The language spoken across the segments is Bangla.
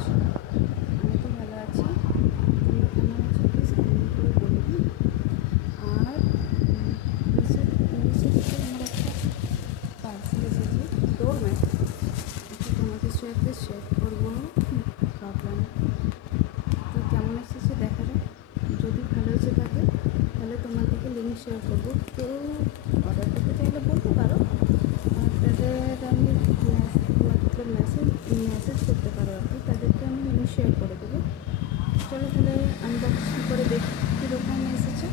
আছো? আমি তো ভালো আছি। তোমরা কেমন আছো প্লিজ কমেন্ট করে বলবি। আর মিশো থেকে আমার একটা পার্সেল এসেছে, ডোরম্যাট। একটু তোমাদের সাথে শেয়ার করবো ভাবলাম। তো কেমন এসেছে দেখা যাক। যদি ভালো এসে থাকে তাহলে তোমাদেরকে লিঙ্ক শেয়ার করবো। কেউ অর্ডার করতে চাইলে বলতে পারো। তাদের আমি মেসেজ করতে পারো আর কি, তাদেরকে আমি লিঙ্ক শেয়ার করে দেবো। চলো তাহলে আনবক্সিং করে দেখি কীরকম এসেছে।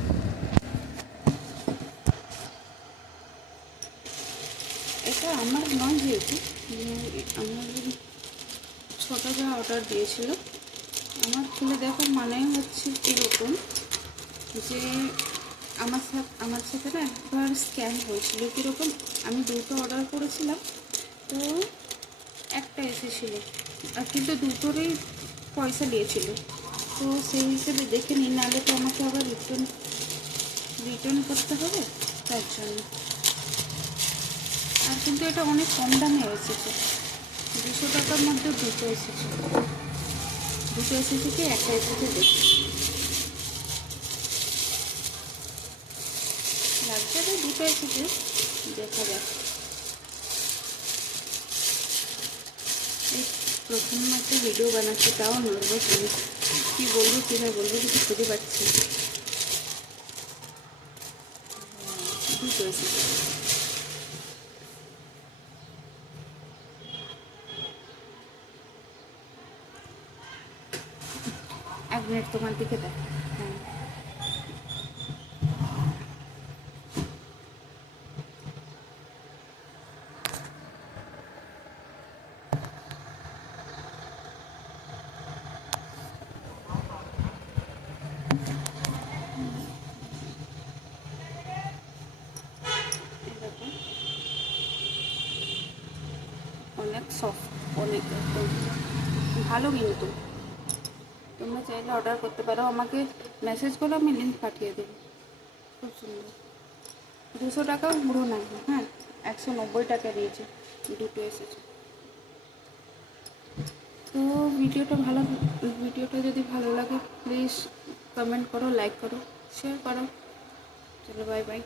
এটা আমার নয়, যেহেতু আমার ছোটো যা অর্ডার দিয়েছিল, আমার খুলে দেখার মানে হচ্ছে কীরকম, যে আমার সাথে না একবার স্ক্যাম হয়েছিল। কীরকম, আমি দুটো অর্ডার করেছিলাম, তো একটা এসেছিল, আর কিন্তু দুটোরই পয়সা নিয়েছিল। তো সেই হিসেবে দেখে নিই, নাহলে তো আমাকে আবার রিটার্ন করতে হবে, তার জন্য। আর কিন্তু এটা অনেক কম দামে এসেছে, 200 টাকার মধ্যে দুটো এসেছে কি একটা এসেছে দেখি। লাগছে তো দুটো এসেছে, দেখা যাক। এই প্রথম একটা ভিডিও বানাচ্ছি, তাও নার্ভাস আমি কী বলবো কীভাবে বলবো কিছু খুঁজে পাচ্ছি। দুটো এসেছে। এক মিনিট তোমার দিকে দেখ। হ্যাঁ, এরকম অনেক সফট, অনেক একদম ভালো। কিন্তু তোমরা চাইলে অর্ডার করতে পারো, আমাকে মেসেজ করো, আমি লিঙ্ক পাঠিয়ে দেবো। খুব সুন্দর। 200 টাকাও পুরো নাই, হ্যাঁ 190 টাকা দিয়েছে, দুটো এসেছে। তো ভিডিওটা যদি ভালো লাগে প্লিজ কমেন্ট করো, লাইক করো, শেয়ার করো। চলো বাই বাই।